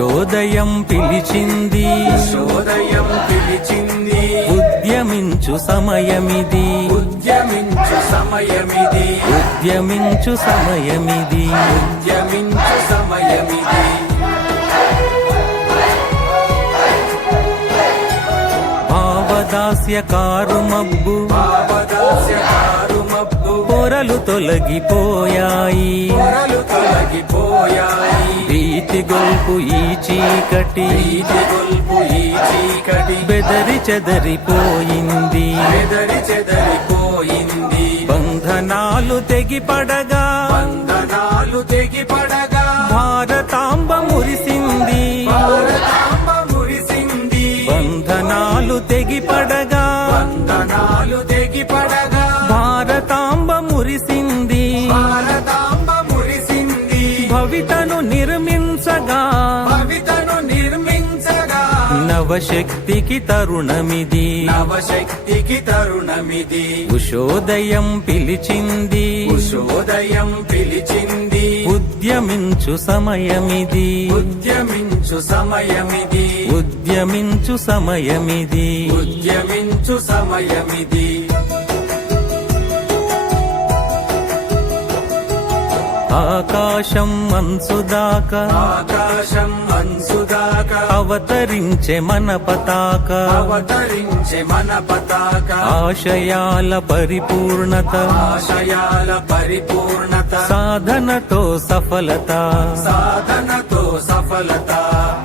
ఉషోదయం పిలిచింది. ఉషోదయం పిలిచింది. ఉద్యమించు సమయమిది. ఉద్యమించు సమయమిది. ఉద్యమించు సమయమిది. ఉద్యమించు సమయమిది. భావదాస్య కారు మబ్బు పాపదాస్య కారు మబ్బు పొరలు తొలగిపోయాయి. పొరలు తొలగిపోయాయి భీతి గొల్పు ఈ చీకటి. గొల్పు ఈ చీకటి బెదరి చెదరిపోయింది బెదరి చెదరిపోయింది బంధనాలు తెగిపడగా బంధనాలు తెగిపడగా భారతాంబ మురిసింది. భారతాంబ మురిసింది బంధనాలు తెగిపడగా బంధనాలు తెగిపడగా నవశక్తికి తరుణమిది. నవశక్తికి తరుణమిది. ఉషోదయం పిలిచింది. ఉషోదయం పిలిచింది. ఉద్యమించు సమయమిది. ఉద్యమించు సమయమిది. ఉద్యమించు సమయమిది. ఉద్యమించు సమయమిది. ఆకాశం మనసుదాకా ఆకాశం అంచుదాకా అవతరించే మన పతాక అవతరించే మన పతాక ఆశయాల పరిపూర్ణత ఆశయాల పరిపూర్ణత సాధనతో సఫలత సాధనతో సఫలత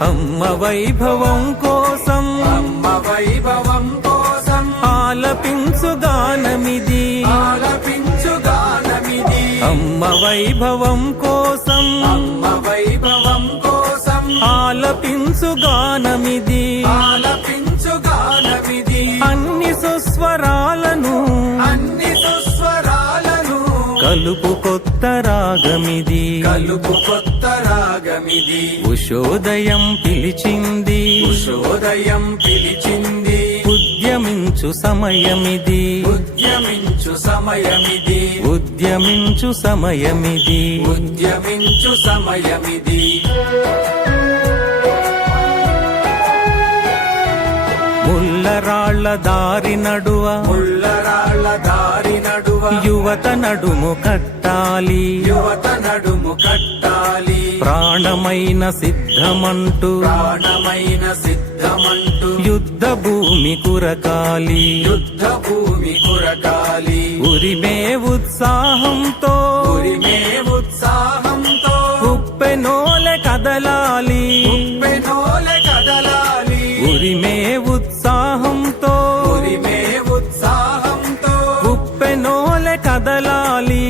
అమ్మ వైభవం కోసం అమ్మ వైభవం కోసం ఆలపించు గానమిది అమ్మ వైభవం కోసం అమ్మ వైభవం కోసం ఆలపించు గానమిది. ఆలపించు గానమిది. అన్ని సుస్వరాలను అన్ని సుస్వరాలను కలుపు కొత్త రాగమిది. కలుపు కొత్త రాగమిది. ఉషోదయం పిలిచింది. ఉషోదయం ఉద్యమించు సమయమిది. ఉద్యమించు సమయమిది. ఉద్యమించు సమయమిది. ఉద్యమించు సమయమిది. ముల్లరాళ్ళ దారి నడువ. ముళ్ళరాళ్ళ దారి నడువ. యువత నడుము కట్టాలి. యువత నడుము కట్టాలి. ప్రాణమైన సిద్ధమంటూ. ప్రాణమైన సిద్ధమంటూ యుద్ధ భూమి కురకాలి. యుద్ధ భూమి కురకాలి ఉరిమే ఉత్సాహంతో ఉరిమే ఉత్సాహంతో ఉప్పెనోలె కదలాలి. పెనోలె కదలాలి. ఉరిమే ఉత్సాహంతో ఉరిమే ఉత్సాహంతో ఉప్పెనోలె కదలాలి.